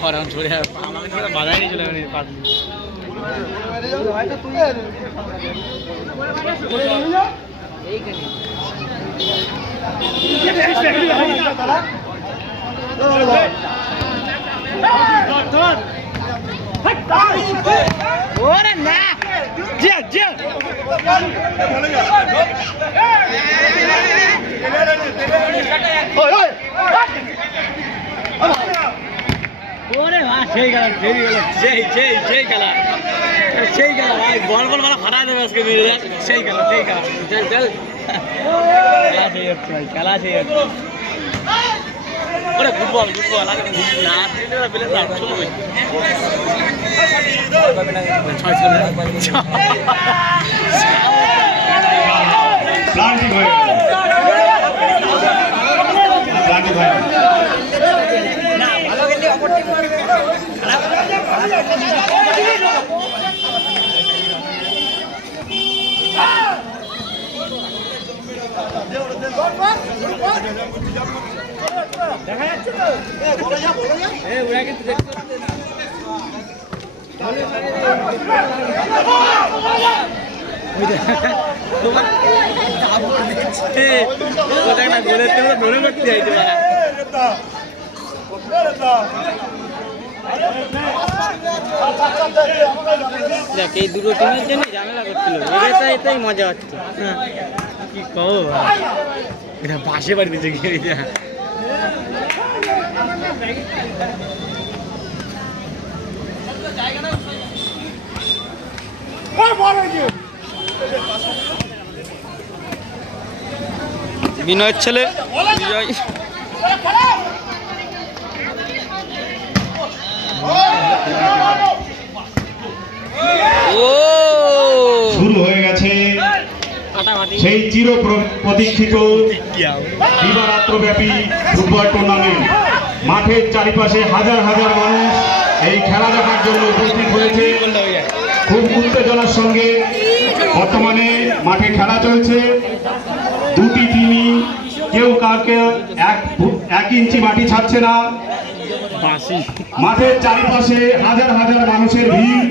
ছড়ান ছড়ে আমাকে বাজারে নিয়ে চলে গেলে পাতলি ওরে না জিয়া জিয়া ওরে বাহ সেই খেলা সেই খেলা সেই খেলা সেই খেলা ভাই বল বল মারা ফাটা দেবে আজকে সেই খেলা চল চল খেলা সেই হচ্ছে ভাই খেলা সেই হচ্ছে ওরে ফুটবল আগে না তিনটা পেলে না চলবে প্লান্টিং হয়ে গেল প্লান্টিং হয়ে গেল না ভালো গেলে অপর টিম মারবে দেখা যাচ্ছে তো বলো যা ওরা কিন্তু দেখতে তোমার না গোলের তেমন ধরে করতে যাইতে পারা দেখ এই দুটো টিমের জন্য ঝামেলা করছিল এটাই মজা হচ্ছে কি কও এটা পাশে বাড়ি দিচ্ছে গিয়ে বিনয়ের ছেলে বিজয় শুরু হয়ে গেছে সেই চির প্রতীক্ষিত দিবারাত্রব্যাপী ফুটবল টুর্নামেন্ট। মাঠের চারিপাশে হাজার হাজার মানুষ এই খেলা দেখার জন্য উপস্থিত হয়েছে। খুব উত্তেজনার সঙ্গে বর্তমানে মাঠে খেলা চলছে। দুটি টিমই কেউ কাউকে এক ইঞ্চি মাটি ছাড়ছে না। মাঠের চারিপাশে হাজার হাজার মানুষের ভিড়।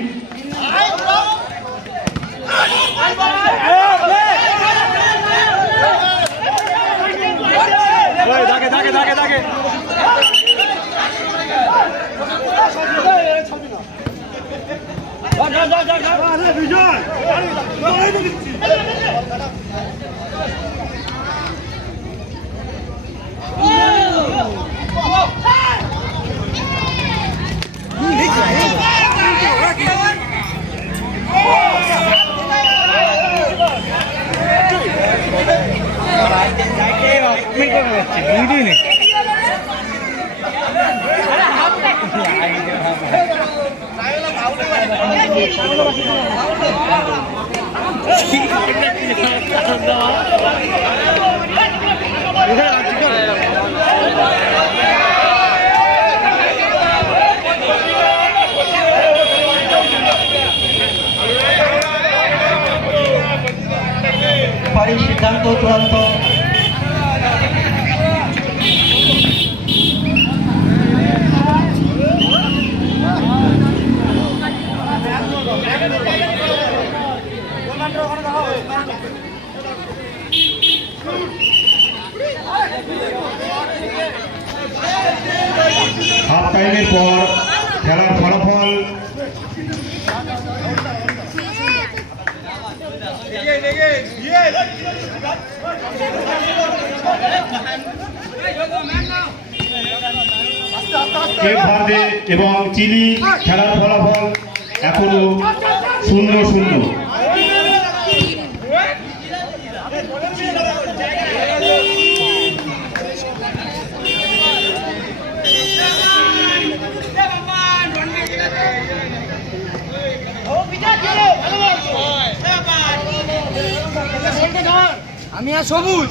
সিদ্ধান্ত চূড়ান্ত। হাফ টাইমের পর খেলার ফলাফল কেপ ভার্দে এবং চিলি খেলার ফলাফল এখনো 0-0। আমি আর সবুজ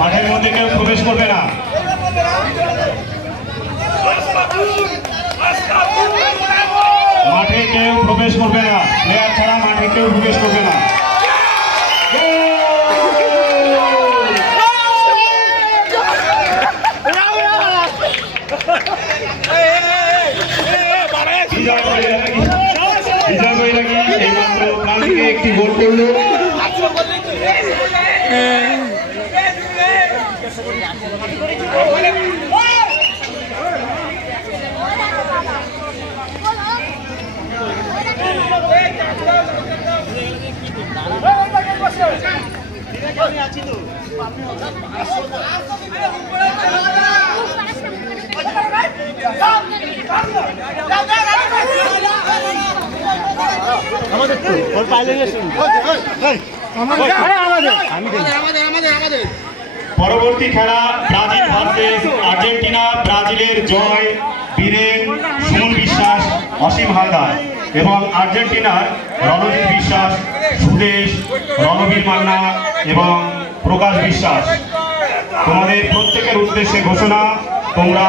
মাঠের মধ্যে কেউ প্রবেশ করবে না। মাঠে কেউ প্রবেশ করবে না, প্লেয়ার ছাড়া মাঠে কেউ প্রবেশ করবে না। এইমাত্র প্রাণ থেকে একটি গোল করলো। পরবর্তী খেলা ব্রাজিল ভার্সেস আর্জেন্টিনা। ব্রাজিলের জয় বীরেন সুমন বিশ্বাস, অসীম হালদার এবং আর্জেন্টিনার রণবীর বিশ্বাস, সুদেশ, রণবীর মান্না এবং প্রকাশ বিশ্বাস। তোমাদের প্রত্যেকের উদ্দেশ্যে ঘোষণা, তোমরা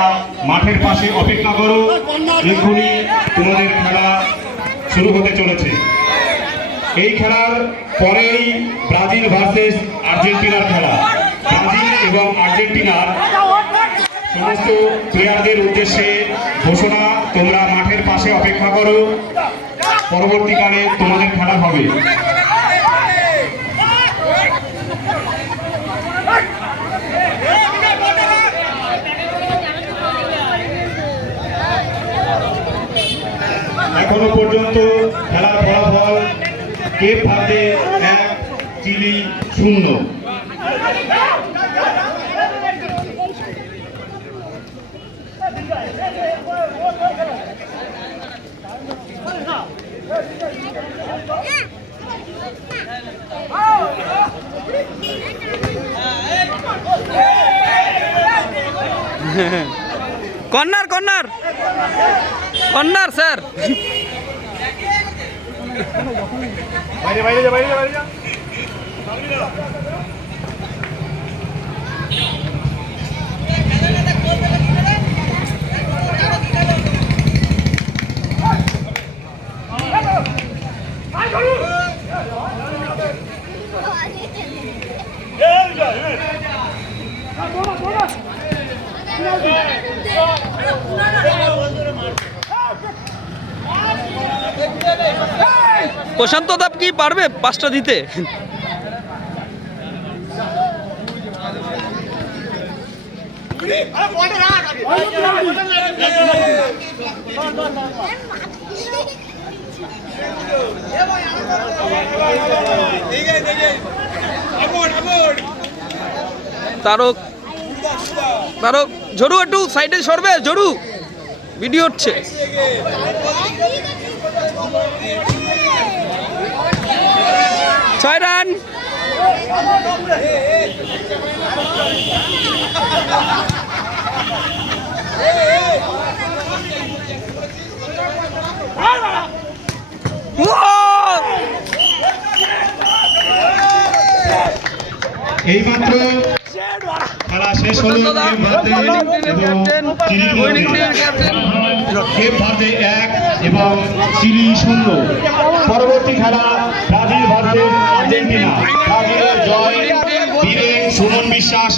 মাঠের পাশে অপেক্ষা করো, এক্ষুনি তোমাদের খেলা শুরু হতে চলেছে। এই খেলার পরেই ব্রাজিল ভার্সেস আর্জেন্টিনার খেলা। ব্রাজিল এবং আর্জেন্টিনার সমস্ত প্লেয়ারদের উদ্দেশ্যে ঘোষণা, তোমরা মাঠের পাশে অপেক্ষা করো, পরবর্তীকালে তোমাদের খেলা হবে। এখনো পর্যন্ত খেলার ফলাফল Cape 1, Chile 0। Corner corner corner sir. বাইরে বাইরে যা, বাইরে যা, বাইরে যা। প্রশান্ত দাব কি পারবে 5টা দিতে? তারক তারক ঝরু একটু সাইডে সরবে, ঝরু ভিডিও হচ্ছে। এইমাত্র খেলা শেষ হলো কেপ ভার্দে 1 এবং চিলি 0। পরবর্তী খেলা ব্রাজিল ভার্সেস আর্জেন্টিনা। ব্রাজিলের জয়, বীরেন সুমন বিশ্বাস।